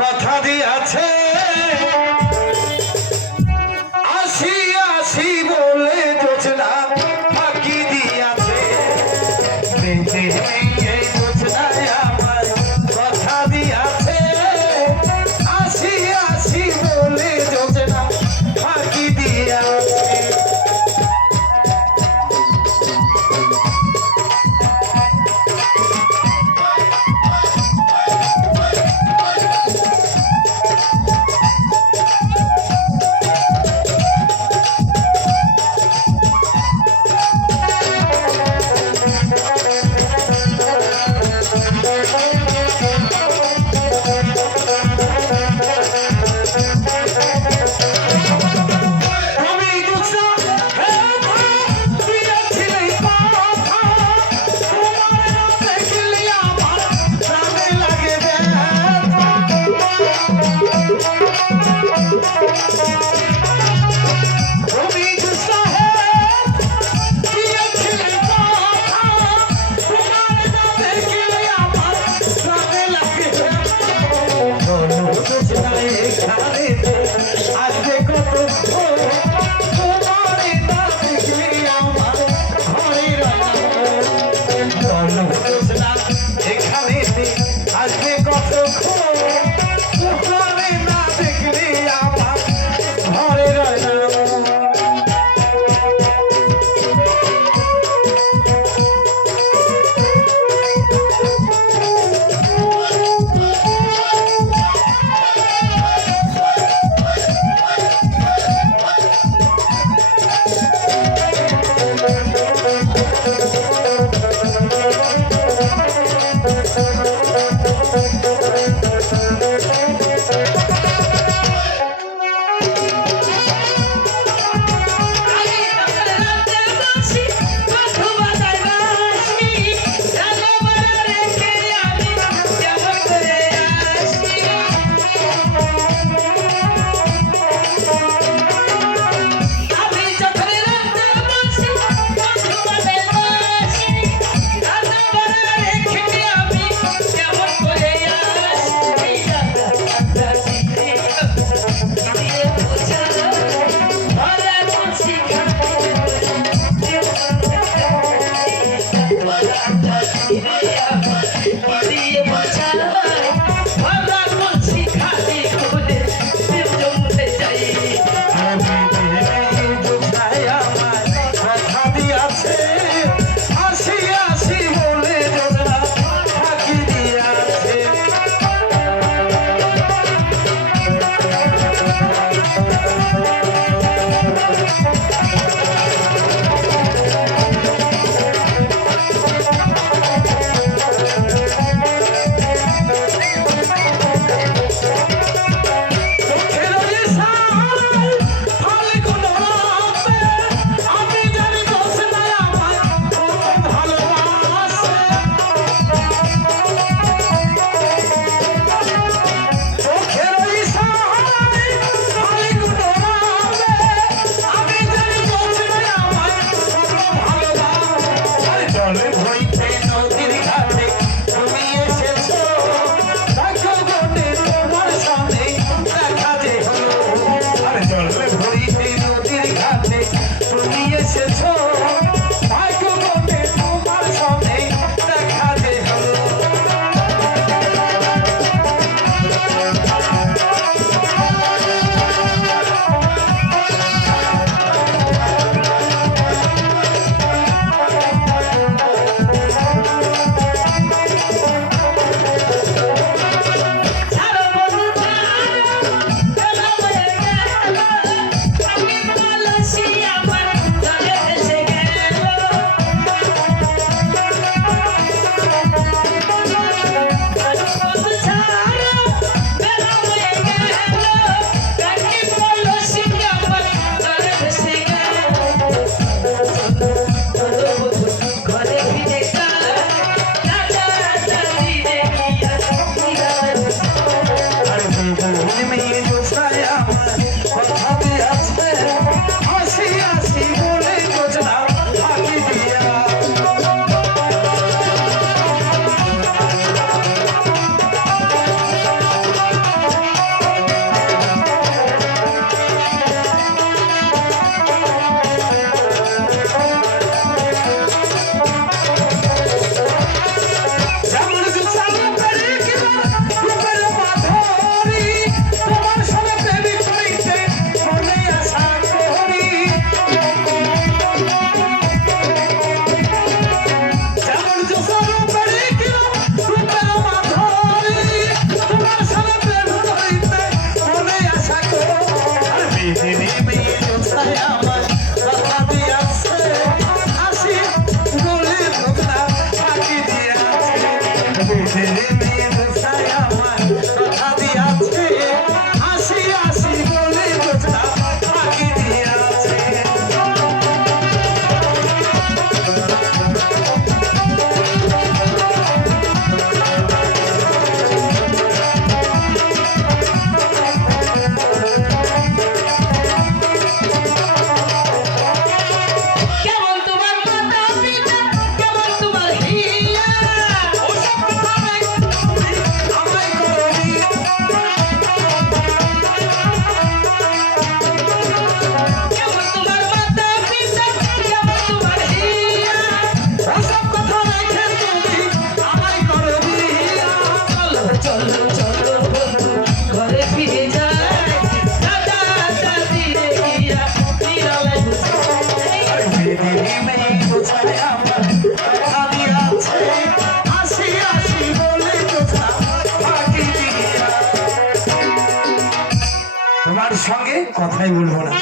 কথা দিয়াছে। I'll be got to cool. এসেছ। Menina সঙ্গে কথাই বলব না।